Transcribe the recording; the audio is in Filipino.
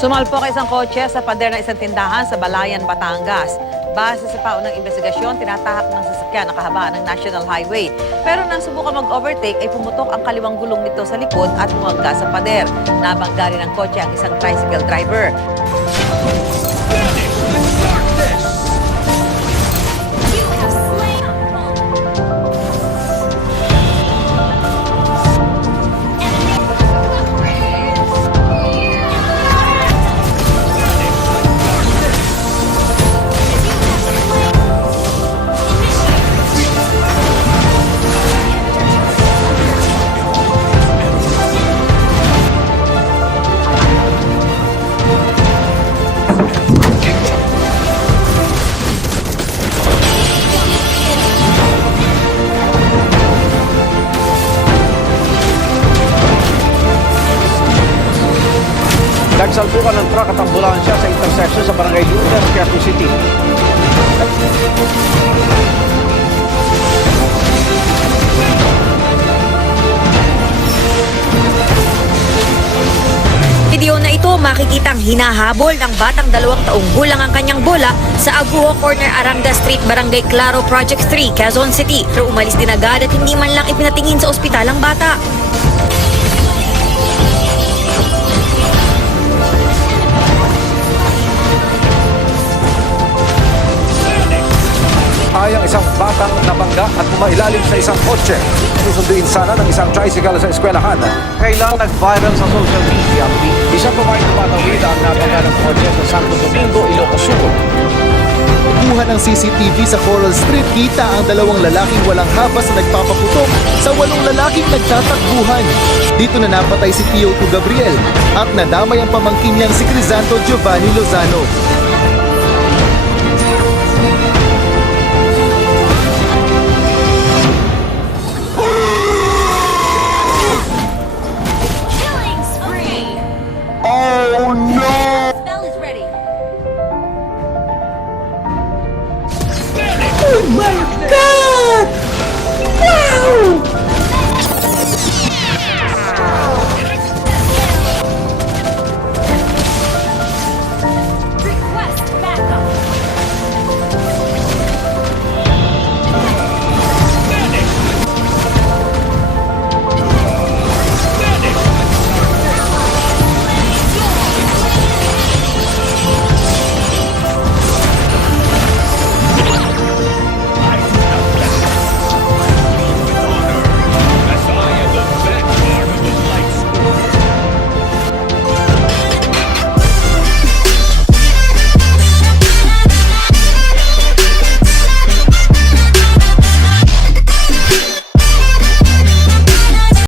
Sumalpok isang kotse sa pader ng isang tindahan sa Balayan, Batangas. Base sa paunang investigasyon, tinatahak ng sasakyan ang kahabaan ng National Highway. Pero nang subukan mag-overtake ay pumutok ang kaliwang gulong nito sa likod at bumangga sa pader. Nabangga rin ng kotse ang isang tricycle driver. Nagsalpukan ng truck at ambulansya sa intersection sa Barangay Lourdes, Quezon City. Video na ito makikitang hinahabol ng batang 2 taong gulang ang kanyang bola sa Aguho Corner, Aranda Street, Barangay Claro, Project 3, Quezon City. Pero umalis din agad at hindi man lang ipinatingin sa ospital ang bata. Ay ang isang batang nabangga at pumailalim sa isang kotse. Susunduin sana ng isang tricycle sa eskwelahan. Kailang nag-viral sa social media. Isang babaeng tumatawid ang nabangga ng kotse sa Santo Domingo, Ilocos Sur. Kuha ng CCTV sa Coral Street, kita ang 2 lalaking walang habas na nagpapaputok sa 8 lalaking nagtatakbuhan. Dito na napatay si Tio Gabriel at nadamay ang pamangkin niyang si Crisanto Giovanni Lozano.